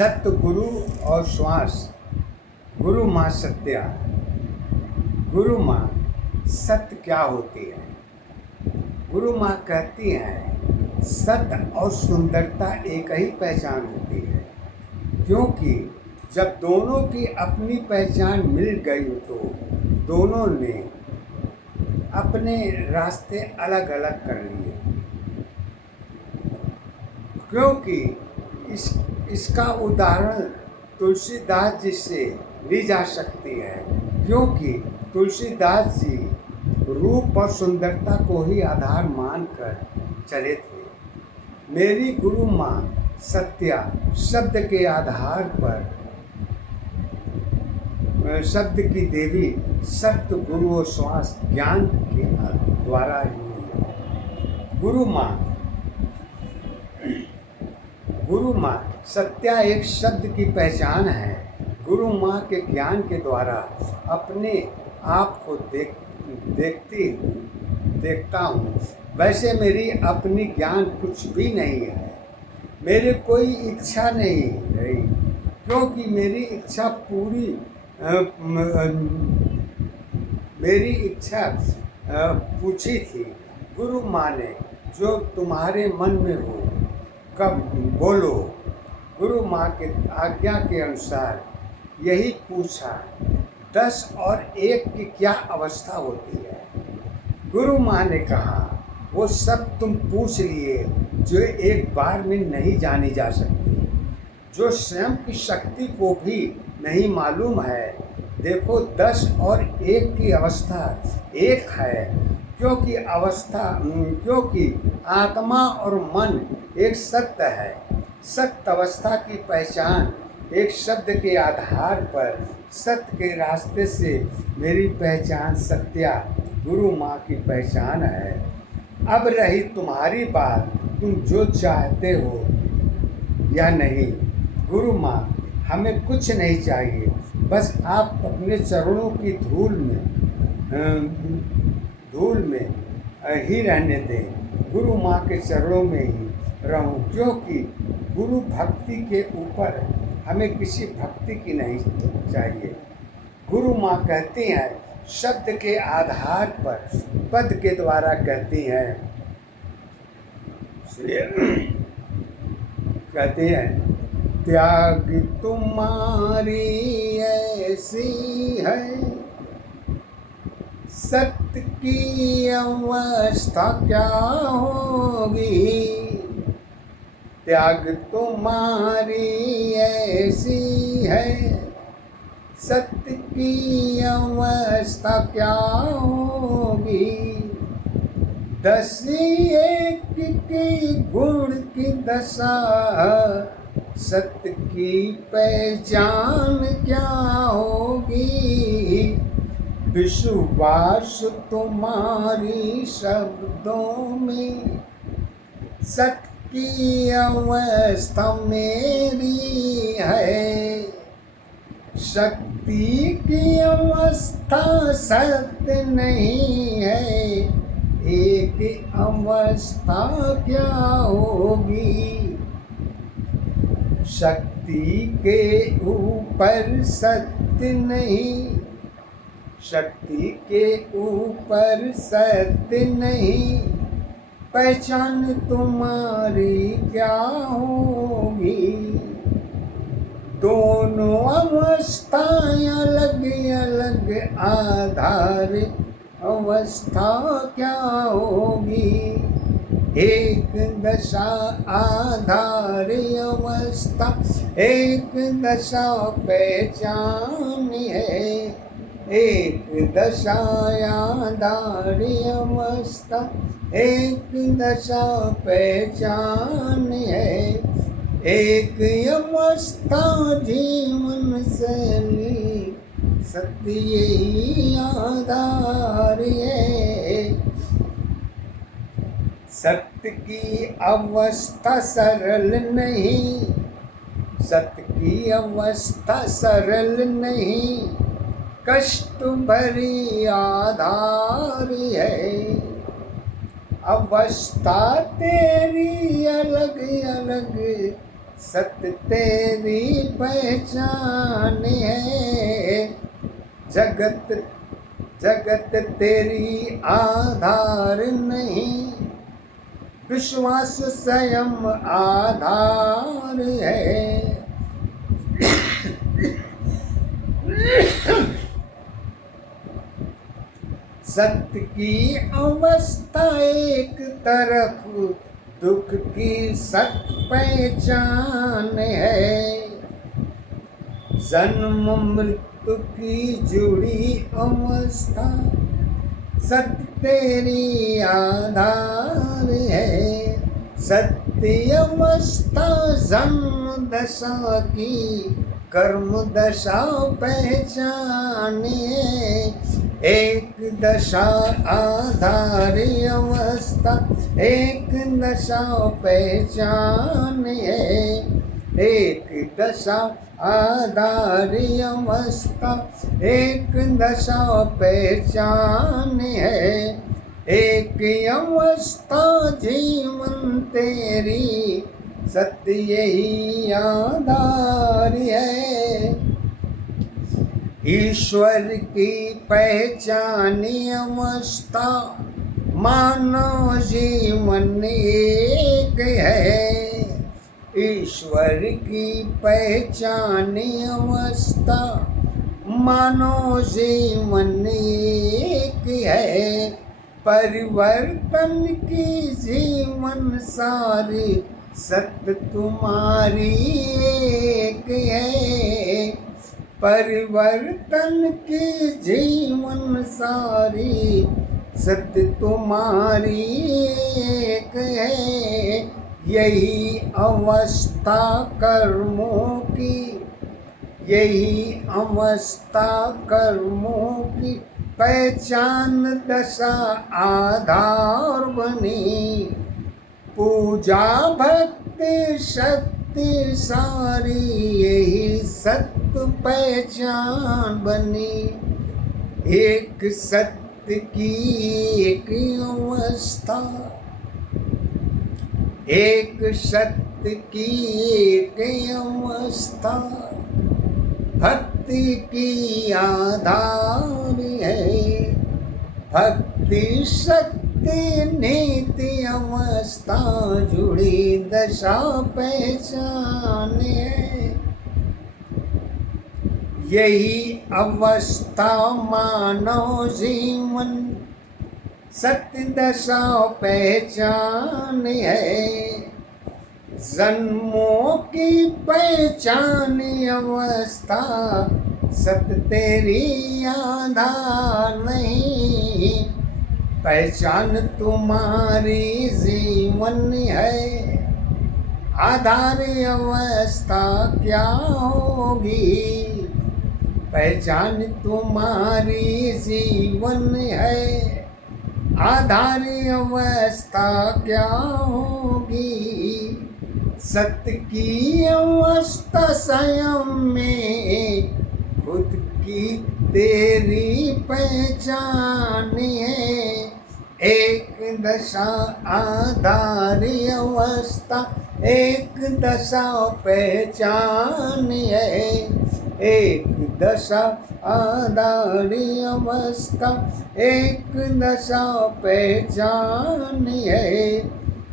सत्य गुरु और श्वास। गुरु माँ सत्या। गुरु माँ सत्य क्या होती है? गुरु माँ कहती हैं सत्य और सुंदरता एक ही पहचान होती है, क्योंकि जब दोनों की अपनी पहचान मिल गई तो दोनों ने अपने रास्ते अलग अलग कर लिए। क्योंकि इसका उदाहरण तुलसीदास जी से ली जा सकती है, क्योंकि तुलसीदास जी रूप और सुंदरता को ही आधार मानकर चले थे। मेरी गुरु माँ सत्या शब्द के आधार पर शब्द की देवी सत्य गुरु और श्वास ज्ञान के द्वारा ही। गुरु माँ सत्या एक शब्द की पहचान है। गुरु माँ के ज्ञान के द्वारा अपने आप को देखता हूँ। वैसे मेरी अपनी ज्ञान कुछ भी नहीं है, मेरी कोई इच्छा नहीं है, क्योंकि मेरी इच्छा पूछी थी। गुरु माँ ने जो तुम्हारे मन में हो कब बोलो। गुरु माँ के आज्ञा के अनुसार यही पूछा, 10 और 1 की क्या अवस्था होती है? गुरु माँ ने कहा वो सब तुम पूछ लिए जो एक बार में नहीं जानी जा सकती, जो स्वयं की शक्ति को भी नहीं मालूम है। देखो 10 और 1 की अवस्था एक है, क्योंकि आत्मा और मन एक सत्य है। सत्य अवस्था की पहचान एक शब्द के आधार पर सत्य के रास्ते से मेरी पहचान सत्या गुरु माँ की पहचान है। अब रही तुम्हारी बात, तुम जो चाहते हो या नहीं। गुरु माँ हमें कुछ नहीं चाहिए, बस आप अपने चरणों की धूल में ही रहने दें। गुरु माँ के चरणों में ही रहूं, क्योंकि गुरु भक्ति के ऊपर हमें किसी भक्ति की नहीं चाहिए। गुरु माँ कहती हैं शब्द के आधार पर पद के द्वारा कहती हैं, कहती हैं त्याग तुम्हारी ऐसी है, सत्य की अवस्था क्या होगी। त्याग तुम्हारी ऐसी है, सत्य की अवस्था क्या होगी। 10 1 की गुण की दशा, सत्य की पहचान क्या होगी। विश्वास तुम्हारी शब्दों में, सत्य की अवस्था मेरी है। शक्ति की अवस्था सत्य नहीं है, एक अवस्था क्या होगी। शक्ति के ऊपर सत्य नहीं, शक्ति के ऊपर सत्य नहीं, पहचान तुम्हारी क्या होगी। दोनों अवस्थाएं अलग अलग आधार अवस्था क्या होगी। एक दशा आधार अवस्था, एक दशा पहचान है। एक दशा आधार अवस्था, एक दशा पहचान है। एक अवस्था जीवन शैली, सत्य यही आधार है। सत्य की अवस्था सरल नहीं, सत्य की अवस्था सरल नहीं, कष्ट भरी आधार है। अवस्था तेरी अलग अलग सत्य तेरी पहचान है। जगत जगत तेरी आधार नहीं, विश्वास स्वयं आधार है। सत्य की अवस्था एक तरफ, दुख की सत्य पहचान है। जन्म मृत्यु की जुड़ी अवस्था, सत्य तेरी आधार है। सत्य अवस्था जन्म दशा की, कर्म दशा पहचान है। एक दशा आधारी अवस्था, एक दशा पहचान है। एक दशा आधारी अवस्था, एक दशा पहचान है। एक अवस्था जीवन तेरी, सत्य यही आधार है। ईश्वर की पहचानी अवस्था, मानव जीवन एक है। ईश्वर की पहचानी अवस्था, मानव जीवन एक है। परिवर्तन की जीवन सारी, सत्य तुम्हारी एक है। परिवर्तन की जीवन सारी, सत्य तुम्हारी एक है। यही अवस्था कर्मों की, यही अवस्था कर्मों की पहचान दशा आधार बनी। पूजा भक्ति शक्ति सारी, यही सत्य पहचान बनी। एक सत्य की एक अवस्था, एक सत्य की एक अवस्था, भक्ति की आधार है। भक्ति शक्ति नीति अवस्था, जुड़ी दशा पहचान है। यही अवस्था मानव जीवन, सत्य दशा पहचान है। जन्मों की पहचान अवस्था, सत्य तेरी आधार नहीं। पहचान तुम्हारी जीवन है, आधार अवस्था क्या होगी। पहचान तुम्हारी जीवन है, आधार अवस्था क्या होगी। सत्य की अवस्था स्वयं में, खुद की तेरी पहचान है। एक दशा आधारी अवस्था, एक दशा पहचान है। एक दशा आधारी अवस्था, एक दशा पहचान है।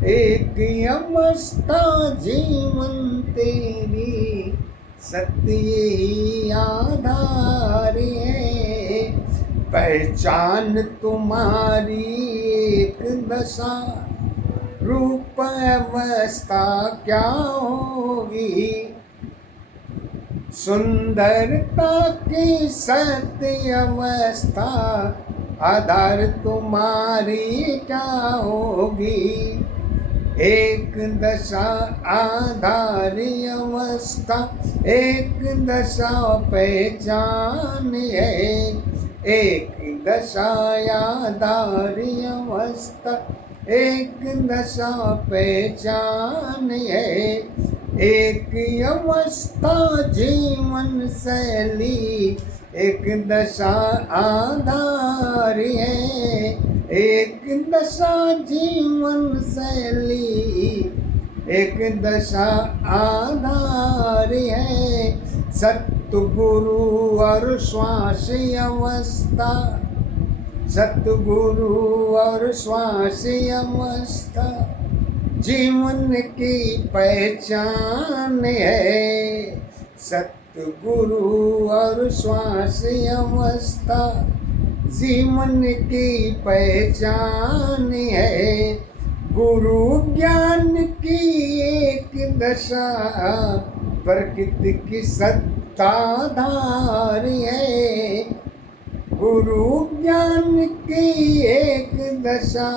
एक अवस्था जीवन तेरी, सत्य ही आधार है। पहचान तुम्हारी एक दशा, रूप अवस्था क्या होगी। सुंदरता की सत्य अवस्था, आधार तुम्हारी क्या होगी। एक दशा आधारी अवस्था, एक दशा पहचान है। एक दशा आधारी अवस्था, एक दशा पहचान है। एक अवस्था जीवन शैली, एक दशा आधार है। एक दशा जीवन शैली, एक दशा आधार है। सतगुरु और श्वास अवस्था, सतगुरु और श्वास अवस्था जीवन की पहचान है। सतगुरु और श्वास अवस्था जीवन की पहचान है। गुरु ज्ञान की एक दशा प्रकृति की सत्ताधार है। गुरु ज्ञान की एक दशा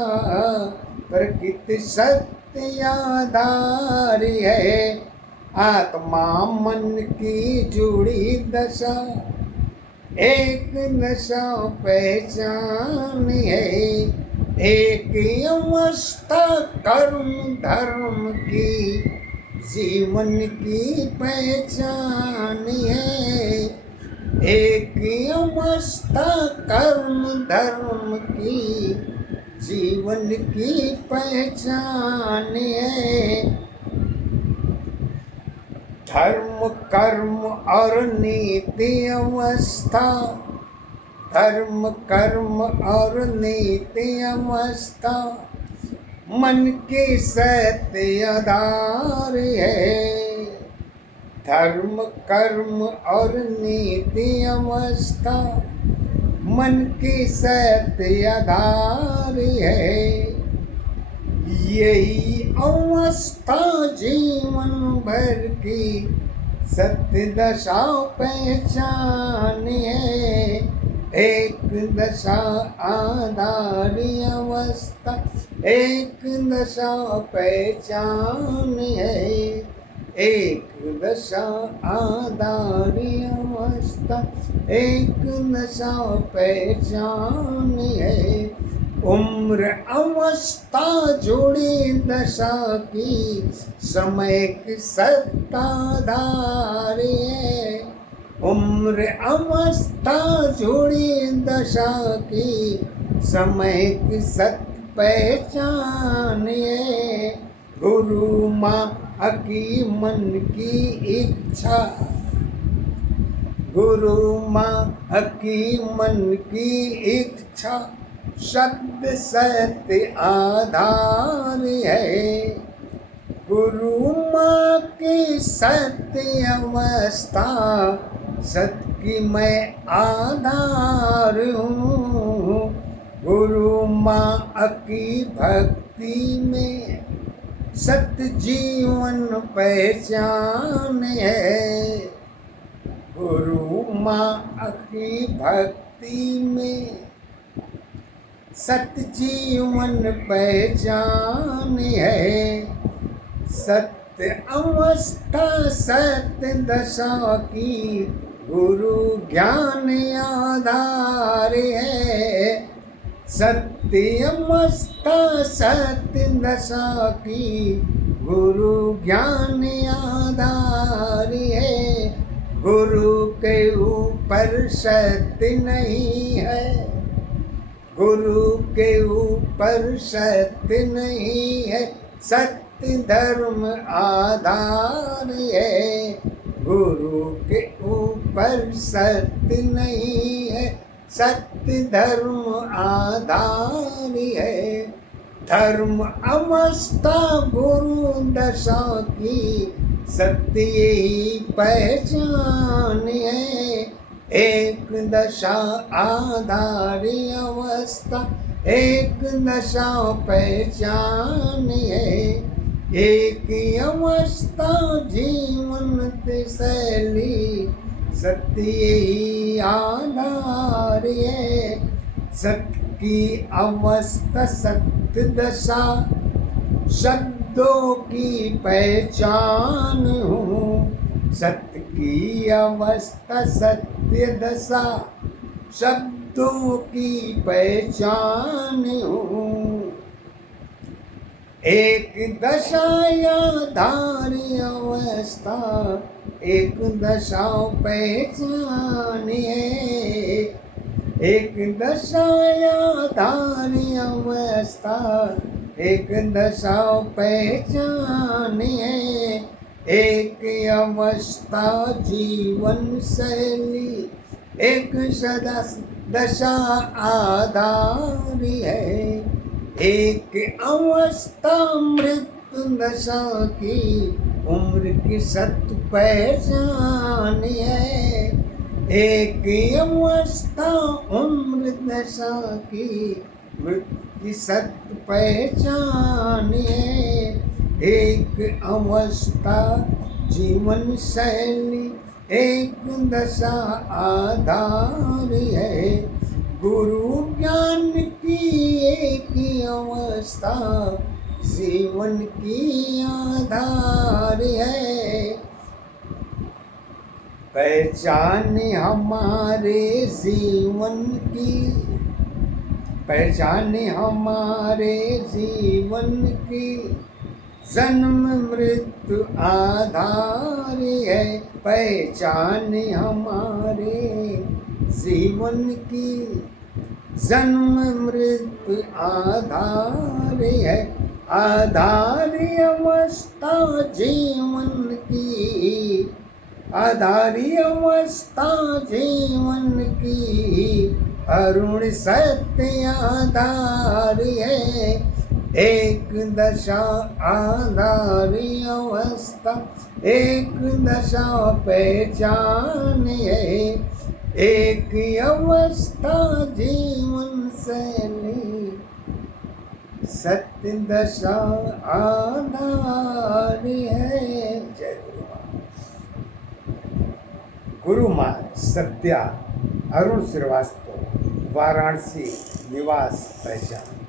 प्रकृति सत्याधार है। आत्मा मन की जुड़ी दशा एक दशा पहचान है। एक अवस्था कर्म धर्म की जीवन की पहचान है। एक अवस्था कर्म धर्म की जीवन की पहचान है। धर्म कर्म और नीति अवस्था, धर्म कर्म और नीति अवस्था मन के सत्य आधार है। धर्म कर्म और नीति अवस्था मन के सत्य आधार है। यही अवस्था जीवन भर की सत्य दशा पहचान है। एक दशा आधारी अवस्था एक दशा पहचान है। एक दशा आधारी अवस्था एक दशा पहचान है। उम्र अवस्था जोड़ी दशा की समय की सत्ताधार है। उम्र अवस्था जोड़ी दशा की समय की सत्य पहचान है। गुरु माँ की मन की इच्छा, गुरु माँ की मन की इच्छा शब्द सत्य आधार है। गुरु माँ की सत्य अवस्था सत्य की मैं आधार हूँ। गुरु माँ की भक्ति में सत्य जीवन पहचान है। गुरु माँ की भक्ति में सत्य जीवन पहचान है। सत्य अवस्था सत्य दशा की गुरु ज्ञान आधार है। सत्य अवस्था सत्य दशा की गुरु ज्ञान आधार है। गुरु के ऊपर सत्य नहीं है, गुरु के ऊपर सत्य नहीं है। सत्य धर्म आधार है। गुरु के ऊपर सत्य नहीं है। सत्य धर्म आधार है। धर्म अवस्था गुरु दशा की सत्य ही पहचान है। एक दशा आधारी अवस्था एक दशा पहचान है। एक अवस्था जीवन शैली सत्य ही आधार है। सत्य की अवस्था सत्य दशा शब्दों की पहचान हूँ। सत्य की अवस्था सत्य दशा शब्दों की पहचान हूँ। एक दशा आधारी अवस्था एक दशा पहचान है। एक दशायाधार अवस्था, एक दशा पहचान है, एक अवस्था जीवन शैली, एक सदा दशा आधार है। एक अवस्था मृत्यु दशा की, उम्र की सत्य पहचान है। एक अवस्था उम्र दशा की, मृत्यु की सत्य पहचान है। एक अवस्था जीवन शैली, एक दशा आधार है। गुरु ज्ञान की एक अवस्था जीवन की आधार है। पहचान हमारे जीवन की, पहचान हमारे जीवन की, जन्म मृत्यु आधार है। पहचान हमारे जीवन की, जन्म मृत्यु आधार है। आधार अवस्था जीवन की, आधारी अवस्था जीवन की, अरुण सत्य आधार है। एक दशा आधारी अवस्था, एक दशा पहचान है। एक अवस्था जीवन शैली, सत्य दशा आधार है। जय गुरु माँ। गुरु माँ सत्या अरुण श्रीवास्तव, वाराणसी निवास पहचान।